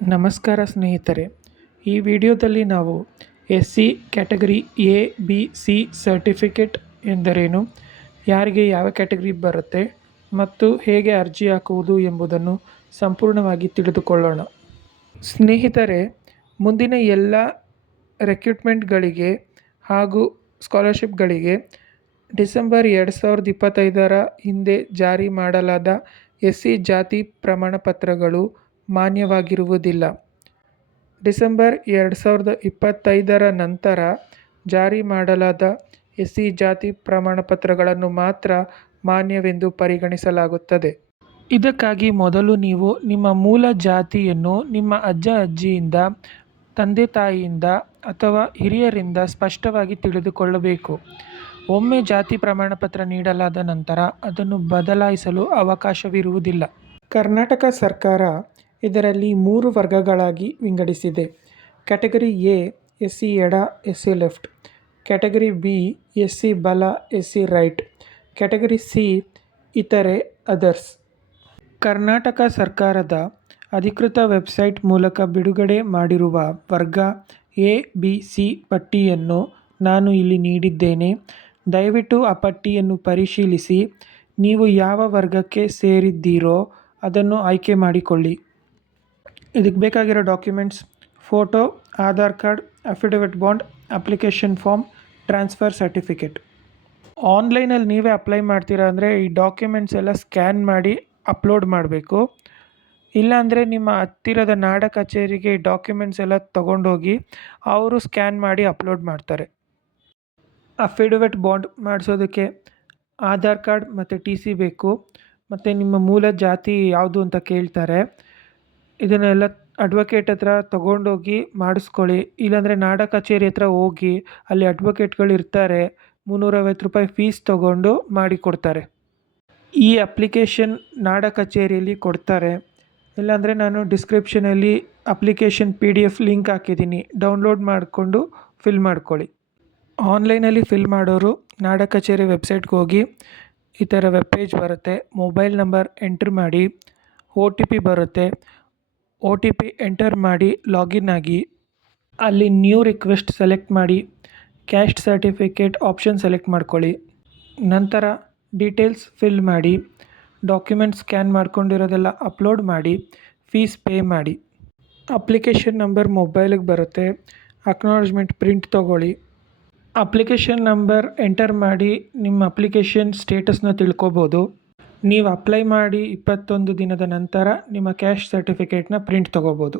ನಮಸ್ಕಾರ ಸ್ನೇಹಿತರೆ, ಈ ವಿಡಿಯೋದಲ್ಲಿ ನಾವು SC category A B C certificate ಎಂದರೇನು, ಯಾರಿಗೆ ಯಾವ ಕ್ಯಾಟಗರಿ ಬರುತ್ತೆ ಮತ್ತು ಹೇಗೆ ಅರ್ಜಿ ಹಾಕುವುದು ಎಂಬುದನ್ನು ಸಂಪೂರ್ಣವಾಗಿ ತಿಳಿದುಕೊಳ್ಳೋಣ. ಸ್ನೇಹಿತರೆ, ಮುಂದಿನ ಎಲ್ಲ ರೆಕ್ರೂಟ್ಮೆಂಟ್ಗಳಿಗೆ ಹಾಗೂ ಸ್ಕಾಲರ್ಶಿಪ್ಗಳಿಗೆ ಡಿಸೆಂಬರ್ 2025 ಹಿಂದೆ ಜಾರಿ ಮಾಡಲಾದ SC ಜಾತಿ ಪ್ರಮಾಣಪತ್ರಗಳು ಮಾನ್ಯವಾಗಿರುವುದಿಲ್ಲ. ಡಿಸೆಂಬರ್ 2025 ನಂತರ ಜಾರಿ ಮಾಡಲಾದ SC ಜಾತಿ ಪ್ರಮಾಣಪತ್ರಗಳನ್ನು ಮಾತ್ರ ಮಾನ್ಯವೆಂದು ಪರಿಗಣಿಸಲಾಗುತ್ತದೆ. ಇದಕ್ಕಾಗಿ ಮೊದಲು ನೀವು ನಿಮ್ಮ ಮೂಲ ಜಾತಿಯನ್ನು ನಿಮ್ಮ ಅಜ್ಜ ಅಜ್ಜಿಯಿಂದ, ತಂದೆ ತಾಯಿಯಿಂದ ಅಥವಾ ಹಿರಿಯರಿಂದ ಸ್ಪಷ್ಟವಾಗಿ ತಿಳಿದುಕೊಳ್ಳಬೇಕು. ಒಮ್ಮೆ ಜಾತಿ ಪ್ರಮಾಣಪತ್ರ ನೀಡಲಾದ ನಂತರ ಅದನ್ನು ಬದಲಾಯಿಸಲು ಅವಕಾಶವಿರುವುದಿಲ್ಲ. ಕರ್ನಾಟಕ ಸರ್ಕಾರ ಇದರಲ್ಲಿ 3 ವರ್ಗಗಳಾಗಿ ವಿಂಗಡಿಸಿದೆ. ಕ್ಯಾಟಗರಿ ಎ SC ಎಡ, SC left. Category B SC ಬಲ, SC ರೈಟ್. ಕ್ಯಾಟಗರಿ ಸಿ ಇತರೆ ಅದರ್ಸ್. ಕರ್ನಾಟಕ ಸರ್ಕಾರದ ಅಧಿಕೃತ ವೆಬ್ಸೈಟ್ ಮೂಲಕ ಬಿಡುಗಡೆ ಮಾಡಿರುವ ವರ್ಗ ಎ ಬಿ ಸಿ ಪಟ್ಟಿಯನ್ನು ನಾನು ಇಲ್ಲಿ ನೀಡಿದ್ದೇನೆ. ದಯವಿಟ್ಟು ಆ ಪಟ್ಟಿಯನ್ನು ಪರಿಶೀಲಿಸಿ ನೀವು ಯಾವ ವರ್ಗಕ್ಕೆ ಸೇರಿದ್ದೀರೋ ಅದನ್ನು ಆಯ್ಕೆ ಮಾಡಿಕೊಳ್ಳಿ. ಇದಕ್ಕೆ ಬೇಕಾಗಿರೋ documents: photo, Aadhaar card, affidavit bond, application form, transfer certificate. ಆನ್ಲೈನಲ್ಲಿ ನೀವೇ ಅಪ್ಲೈ ಮಾಡ್ತೀರಾ ಅಂದರೆ ಈ ಡಾಕ್ಯುಮೆಂಟ್ಸ್ ಎಲ್ಲ ಸ್ಕ್ಯಾನ್ ಮಾಡಿ ಅಪ್ಲೋಡ್ ಮಾಡಬೇಕು. ಇಲ್ಲಾಂದರೆ ನಿಮ್ಮ ಹತ್ತಿರದ ನಾಡ ಕಚೇರಿಗೆ ಈ ಡಾಕ್ಯುಮೆಂಟ್ಸ್ ಎಲ್ಲ ತೊಗೊಂಡೋಗಿ ಅವರು ಸ್ಕ್ಯಾನ್ ಮಾಡಿ ಅಪ್ಲೋಡ್ ಮಾಡ್ತಾರೆ. ಅಫಿಡವಿಟ್ ಬಾಂಡ್ ಮಾಡಿಸೋದಕ್ಕೆ ಆಧಾರ್ ಕಾರ್ಡ್ ಮತ್ತು TC ಬೇಕು. ಮತ್ತು ನಿಮ್ಮ ಮೂಲ ಜಾತಿ ಯಾವುದು ಅಂತ ಕೇಳ್ತಾರೆ. ಇದನ್ನೆಲ್ಲ ಅಡ್ವೊಕೇಟ್ ಹತ್ರ ತೊಗೊಂಡೋಗಿ ಮಾಡಿಸ್ಕೊಳ್ಳಿ. ಇಲ್ಲಾಂದರೆ ನಾಡ ಕಚೇರಿ ಹತ್ರ ಹೋಗಿ ಅಲ್ಲಿ ಅಡ್ವೊಕೇಟ್ಗಳು ಇರ್ತಾರೆ, ₹350 ಫೀಸ್ ತೊಗೊಂಡು ಮಾಡಿಕೊಡ್ತಾರೆ. ಈ ಅಪ್ಲಿಕೇಶನ್ ನಾಡ ಕಚೇರಿಯಲ್ಲಿ ಕೊಡ್ತಾರೆ. ಇಲ್ಲಾಂದರೆ ನಾನು ಡಿಸ್ಕ್ರಿಪ್ಷನಲ್ಲಿ ಅಪ್ಲಿಕೇಶನ್ PDF ಲಿಂಕ್ ಹಾಕಿದ್ದೀನಿ, ಡೌನ್ಲೋಡ್ ಮಾಡಿಕೊಂಡು ಫಿಲ್ ಮಾಡ್ಕೊಳ್ಳಿ. ಆನ್ಲೈನಲ್ಲಿ ಫಿಲ್ ಮಾಡೋರು ನಾಡ ಕಚೇರಿ ವೆಬ್ಸೈಟ್ಗೆ ಹೋಗಿ ಈ ಥರ ವೆಬ್ ಪೇಜ್ ಬರುತ್ತೆ. ಮೊಬೈಲ್ ನಂಬರ್ ಎಂಟ್ರ್ ಮಾಡಿ, OTP ಬರುತ್ತೆ. OTP ಎಂಟರ್ ಮಾಡಿ ಲಾಗಿನ್ ಆಗಿ ಅಲ್ಲಿ ನ್ಯೂ ರಿಕ್ವೆಸ್ಟ್ ಸೆಲೆಕ್ಟ್ ಮಾಡಿ ಕ್ಯಾಸ್ಟ್ ಸರ್ಟಿಫಿಕೇಟ್ ಆಪ್ಷನ್ ಸೆಲೆಕ್ಟ್ ಮಾಡ್ಕೊಳ್ಳಿ. ನಂತರ ಡೀಟೇಲ್ಸ್ ಫಿಲ್ ಮಾಡಿ, ಡಾಕ್ಯುಮೆಂಟ್ಸ್ ಸ್ಕ್ಯಾನ್ ಮಾಡ್ಕೊಂಡಿರೋದೆಲ್ಲ ಅಪ್ಲೋಡ್ ಮಾಡಿ, ಫೀಸ್ ಪೇ ಮಾಡಿ. ಅಪ್ಲಿಕೇಶನ್ ನಂಬರ್ ಮೊಬೈಲಿಗೆ ಬರುತ್ತೆ. ಅಕ್ನಾಲಜ್ಮೆಂಟ್ ಪ್ರಿಂಟ್ ತೊಗೊಳ್ಳಿ. ಅಪ್ಲಿಕೇಶನ್ ನಂಬರ್ ಎಂಟರ್ ಮಾಡಿ ನಿಮ್ಮ ಅಪ್ಲಿಕೇಶನ್ ಸ್ಟೇಟಸ್ನ ತಿಳ್ಕೊಬೋದು. ನೀವು ಅಪ್ಲೈ ಮಾಡಿ 21 ದಿನದ ನಂತರ ನಿಮ್ಮ ಕ್ಯಾಸ್ಟ್ ಸರ್ಟಿಫಿಕೇಟ್ನ ಪ್ರಿಂಟ್ ತೊಗೋಬೋದು.